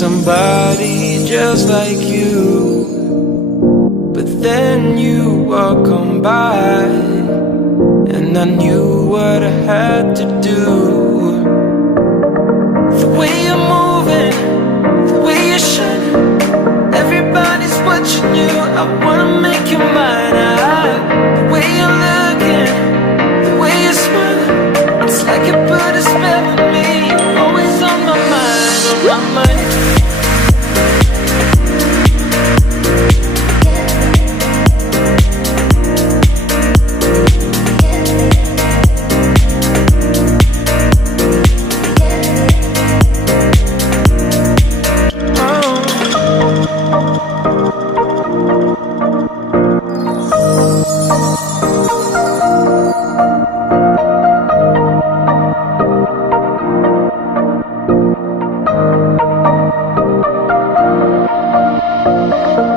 somebody just like you, but then you walk on by, and I knew what I had to do. The way you're moving, the way you're shining, everybody's watching you. I wanna make you mine. The way you're looking, the way you're smiling, it's like you put a spell on me. You're always on my mind, on my mind.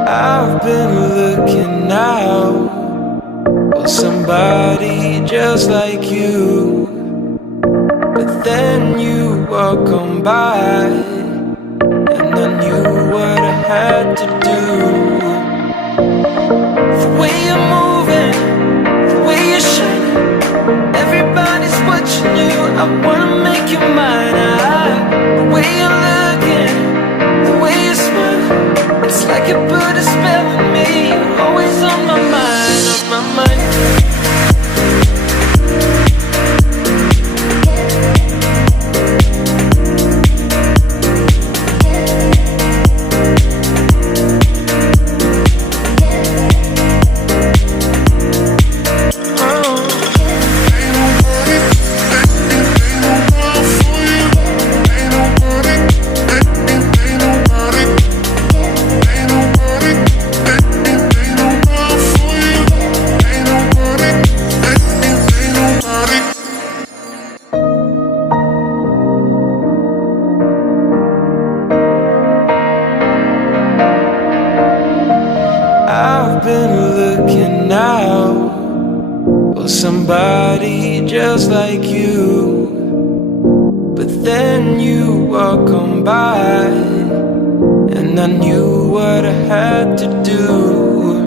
I've been looking out for somebody just like you, but then you walk on by, and I knew what I had to do. The way you're moving, the way you're shining, everybody's watching you. I wanna make you mine. The way you're looking, the way you're smiling, it's like you put a spell on me. You're always on my mind, on my mind. I've been looking out for somebody just like you, but then you walk on by, and I knew what I had to do.